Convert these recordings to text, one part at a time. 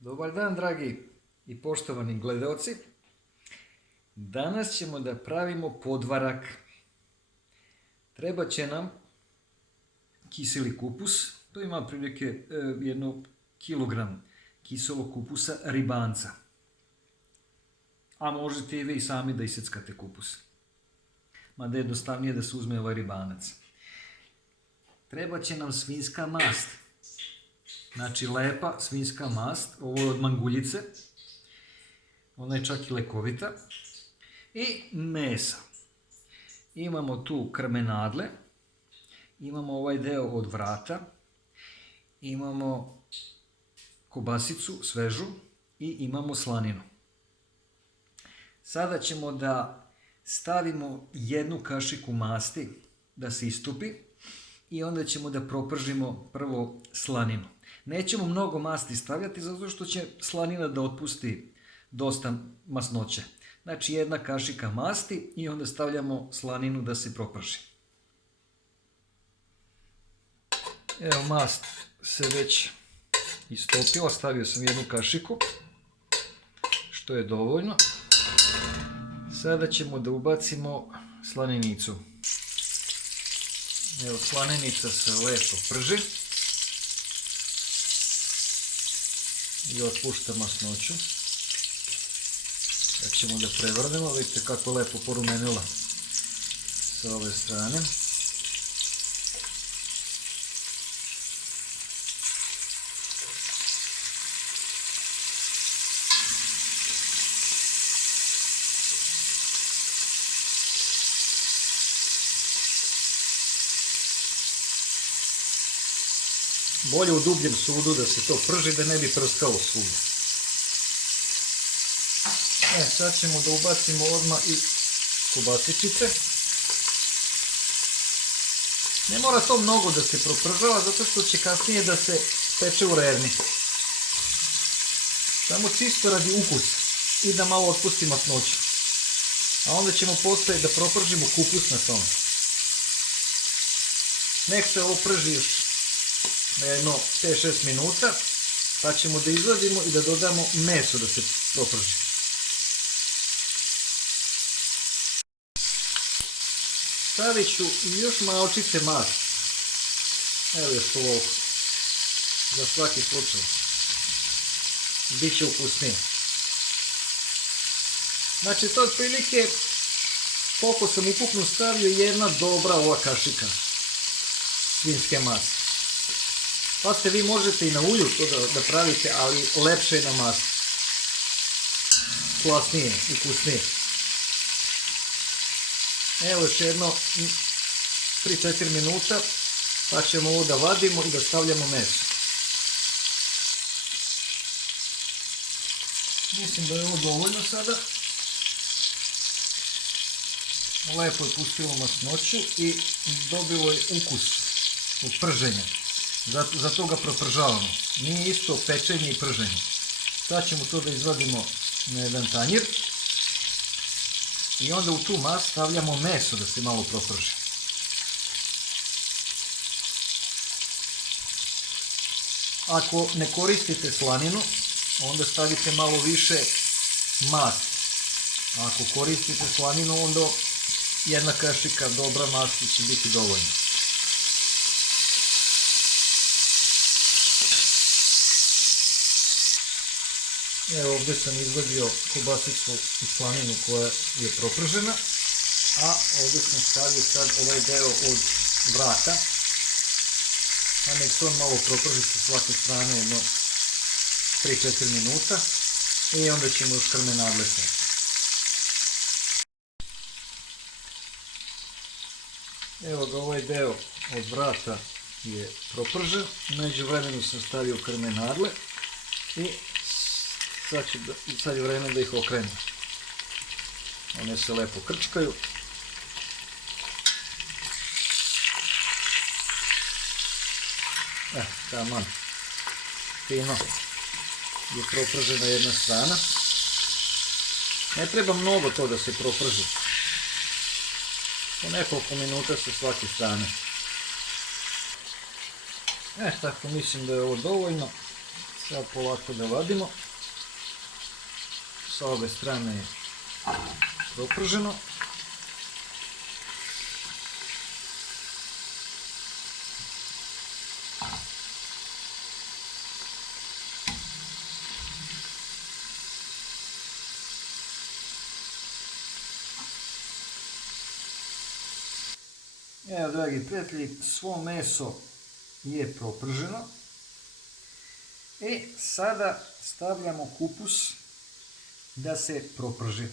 Dobar dan, dragi i poštovani gledaoci. Danas ćemo da pravimo podvarak. Treba će nam kiseli kupus, to ima prilike 1 kilogram kiselog kupusa ribanca. A možete i vi sami da iseckate kupus. Mada je jednostavnije da se uzme ovaj ribanac. Treba će nam svinjska mast. Znači lepa svinjska mast, ovo je od manguljice, ona je čak i lekovita. I mesa. Imamo tu krmenadle, imamo ovaj deo od vrata, imamo kobasicu svežu i imamo slaninu. Sada ćemo da stavimo 1 kašiku masti da se istupi i onda ćemo da propržimo prvo slaninu. Nećemo mnogo masti stavljati zato što će slanina da otpusti dosta masnoće. Znači 1 kašika masti i onda stavljamo slaninu da se proprži. Evo, mast se već istopila, stavio sam 1 kašiku, što je dovoljno. Sada ćemo da ubacimo slaninicu. Evo, slanenica se lepo prži i otpušta masnoću. Sad ćemo da prevrnemo, vidite kako lepo porumenila sa ove strane. Bolje u dubljem sudu da se to prži, da ne bi prskalo svuda. Sad ćemo da ubacimo odmah i kobasičice. Ne mora to mnogo da se propržava, zato što će kasnije da se peče u rerni. Samo čisto radi ukusa i da malo otpusti masnoću. A onda ćemo posle da propržimo kupus na tom. Nek se ovo prži još na jedno 5-6 minuta, pa ćemo da izvadimo i da dodamo meso da se proprži. Stavit ću još malčice masti. Evo još ovoliko. Za svaki slučaj. Biće ukusnije. Znači to otprilike koliko sam ukupno stavio 1 dobra ova kašika svinjske masti. Pa ste vi možete i na ulju to da pravite, ali lepše je na masti. Klasnije, ukusnije. Evo još jedno 3-4 minuta, pa ćemo ovo da vadimo i da stavljamo meso. Mislim da je ovo dovoljno sada. Lepo je pustilo masnoću i dobilo je ukus u prženje. Zato ga propržavamo. Nije isto pečenje i prženje. Sad ćemo to da izvadimo na jedan tanjir. I onda u tu mast stavljamo meso da se malo proprži. Ako ne koristite slaninu, onda stavite malo više masti. Ako koristite slaninu, onda 1 kašika dobra masti će biti dovoljno. Evo, ovdje sam izvadio kobasicu i slaninu koja je propržena, a ovdje sam stavio sad ovaj deo od vrata, a nek se on malo proprži sa svake strane jedno 3-4 minuta i onda ćemo još krmenadle staviti. Evo ga, ovaj deo od vrata je propržen, među vremenu sam stavio krmenadle i sad je vreme da ih okrenem. One se lepo krčkaju. Taman. Fino je propržena jedna strana. Ne treba mnogo to da se proprži. Po nekoliko minuta sa svake strane. Tako mislim da je ovo dovoljno. Sad polako da vadimo. Sa ove strane je proprženo. Evo, dragi prijatelji, svo meso je proprženo. Sada stavljamo kupus da se proprži.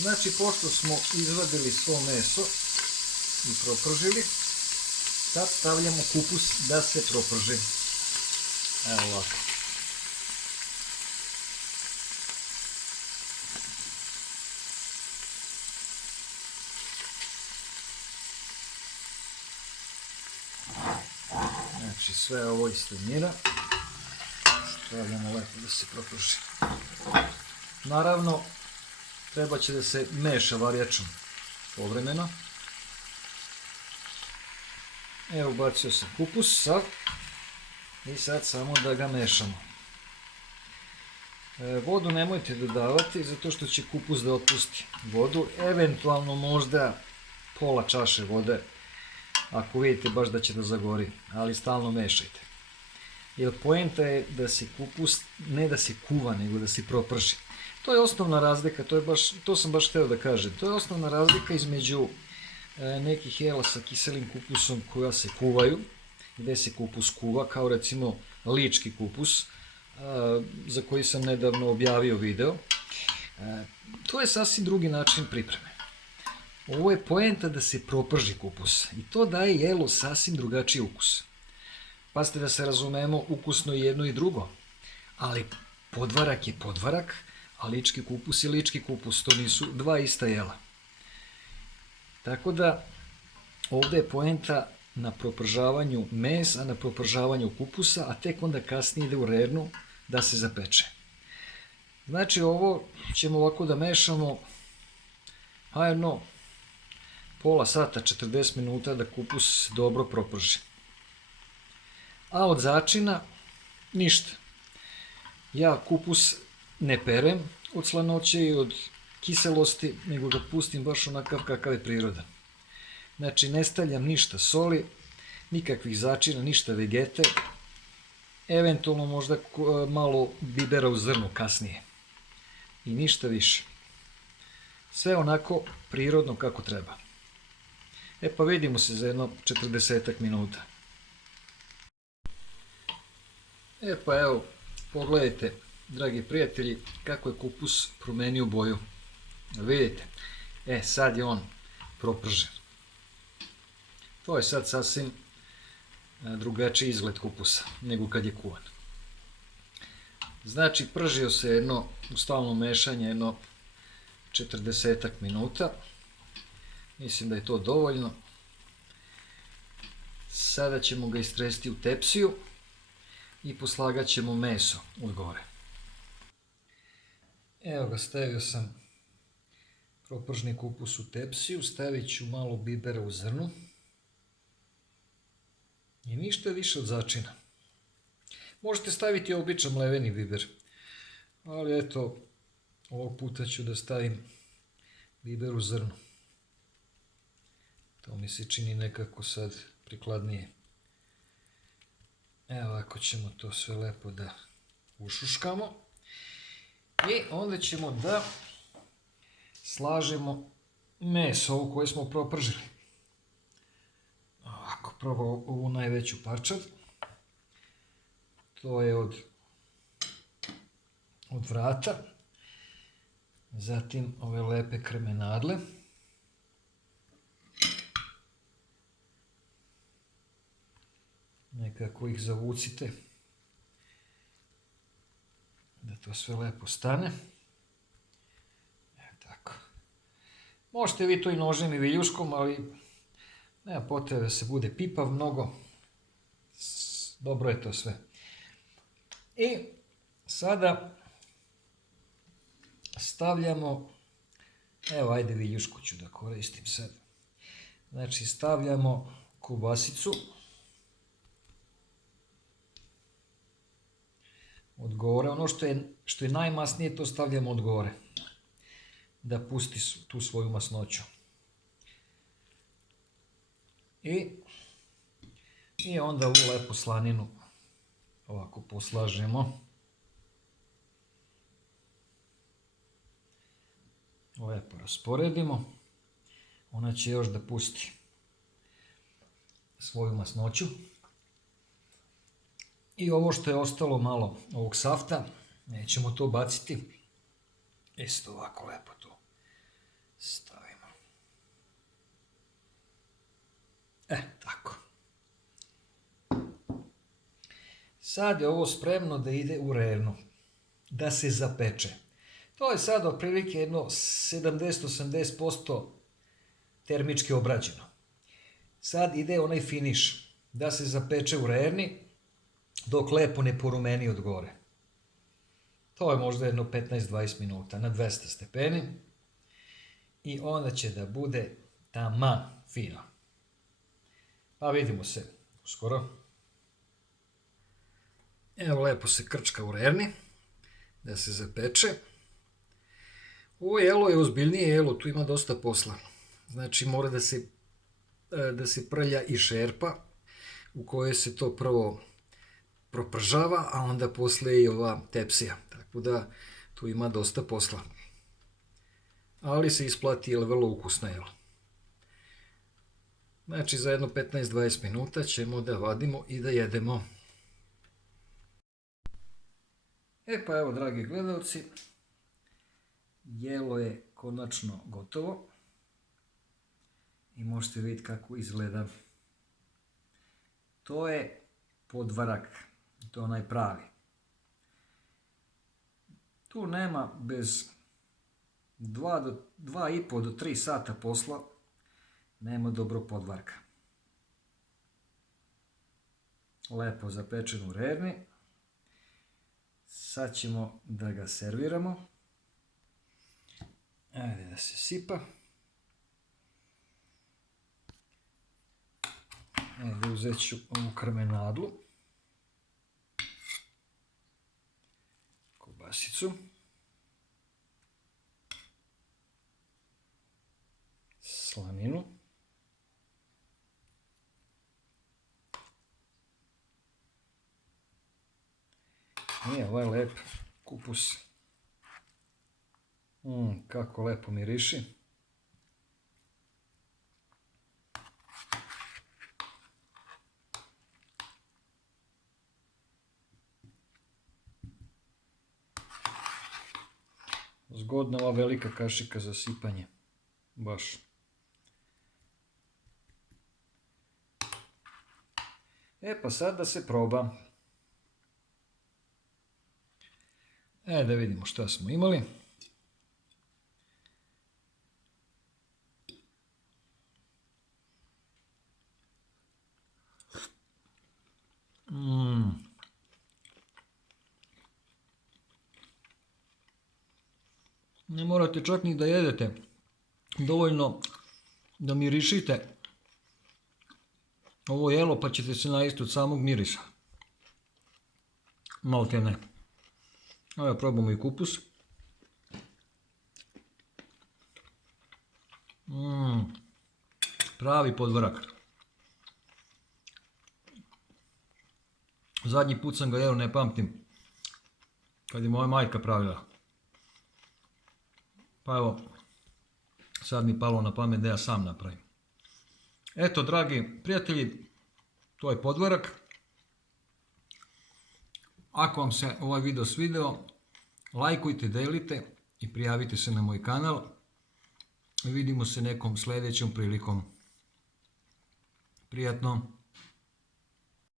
Znači, pošto smo izvadili svo meso i propržili, sad stavljamo kupus da se proprži. Evo ovako. Znači, sve ovo iz tanjira stavljamo lepo da se proprži. Naravno, treba će da se meša varjačom povremeno. Evo, ubacio sam kupus sav i sad samo da ga mešamo. Vodu nemojte dodavati zato što će kupus da otpusti vodu, eventualno možda pola čaše vode ako vidite baš da će da zagori, ali stalno mešajte. Jer poenta je da se kupus ne da se kuva, nego da se proprži. To je osnovna razlika, to sam baš hteo da kažem. To je osnovna razlika između nekih jela sa kiselim kupusom koja se kuvaju, gde se kupus kuva, kao recimo lički kupus, za koji sam nedavno objavio video. To je sasvim drugi način pripreme. Ovo je poenta da se proprži kupus i to daje jelu sasvim drugačiji ukus. Pazite da se razumemo, ukusno je jedno i drugo, ali podvarak je podvarak, a lički kupus je lički kupus, to nisu dva ista jela. Tako da ovdje je poenta na propržavanju mesa, na propržavanju kupusa, a tek onda kasnije ide u rernu da se zapeče. Znači ovo ćemo ovako da mešamo, jedno pola sata, 40 minuta da kupus dobro proprži. A od začina ništa. Ja kupus ne perem od slanoće i od kiselosti, nego ga pustim baš onakav kakav je prirodan. Znači ne stavljam ništa soli, nikakvih začina, ništa vegete, eventualno možda malo bibera u zrnu kasnije. I ništa više. Sve onako prirodno kako treba. Pa vidimo se za jedno 40 minuta. Pa evo, pogledajte, dragi prijatelji, kako je kupus promenio boju. Vidite, sad je on propržen. To je sad sasvim drugačiji izgled kupusa nego kad je kuvan. Znači, pržio se jedno u stalno mešanje, jedno 40 minuta. Mislim da je to dovoljno. Sada ćemo ga istresti u tepsiju i poslagat ćemo meso od gore. Evo ga, stavio sam propržni kupus u tepsiju, stavit ću malo bibera u zrnu i ništa više od začina. Možete staviti običan mleveni biber, ali eto, ovog puta ću da stavim biber u zrnu. To mi se čini nekako sad prikladnije. Evo, ako ćemo to sve lepo da ušuškamo. I onda ćemo da slažemo meso ovo koje smo propržili. Ovako, prvo ovu najveću parčad. To je od vrata. Zatim ove lepe kremenadle. Nekako ih zavucite da to sve lepo stane. Tako. Možete vi to i nožem i viljuškom, ali nema potrebe da se bude pipav mnogo. Dobro je to sve. I sada stavljamo, evo ajde viljušku ću da koristim sad. Znači stavljamo kobasicu. gore. Ono što je najmasnije, to stavljamo od gore. Da pusti tu svoju masnoću. I onda ovu lepu slaninu ovako poslažemo. Lepo rasporedimo. Ona će još da pusti svoju masnoću. I ovo što je ostalo malo ovog safta, nećemo to baciti. Isto ovako lepo to stavimo. Tako. Sad je ovo spremno da ide u rernu, da se zapeče. To je sad otprilike jedno 70-80% termički obrađeno. Sad ide onaj finiš, da se zapeče u rerni, dok lepo ne porumeni od gore. To je možda jedno 15-20 minuta na 200 stepeni. I onda će da bude taman fino. Pa vidimo se uskoro. Evo lepo se krčka u rerni, da se zapeče. Ovo jelo je ozbiljnije jelo, tu ima dosta posla. Znači mora da se prlja i šerpa u kojoj se to prvo propržava, a onda posle i ova tepsija. Tako da tu ima dosta posla. Ali se isplati jer je vrlo ukusno jelo. Znači za jedno 15-20 minuta ćemo da vadimo i da jedemo. Pa evo, dragi gledalci, jelo je konačno gotovo i možete vidjeti kako izgleda. To je podvarak, to je onaj pravi. Tu nema bez 2,5 do 3 sata posla, nema dobrog podvarka. Lepo zapečen u rerni. Sad ćemo da ga serviramo. Ajde da se sipa. Ajde, uzet ću ovu krmenadlu. Kobasicu. Slaninu. I ovaj lep kupus. Kako lepo miriši. Zgodna ova velika kašika za sipanje. Baš. Pa sad da se proba. Da vidimo šta smo imali. Ne morate čak ni da jedete. Dovoljno da mirišite ovo jelo pa ćete se najesti od samog mirisa. Malte ne. Evo probamo i kupus. Pravi podvarak. Zadnji put sam ga jeo, ne pamtim, kad je moja majka pravila. Pa evo, sad mi palo na pamet da ja sam napravim. Eto, dragi prijatelji, to je podvarak. Ako vam se ovaj video svideo, lajkujte, delite i prijavite se na moj kanal. Vidimo se nekom sljedećom prilikom. Prijatno!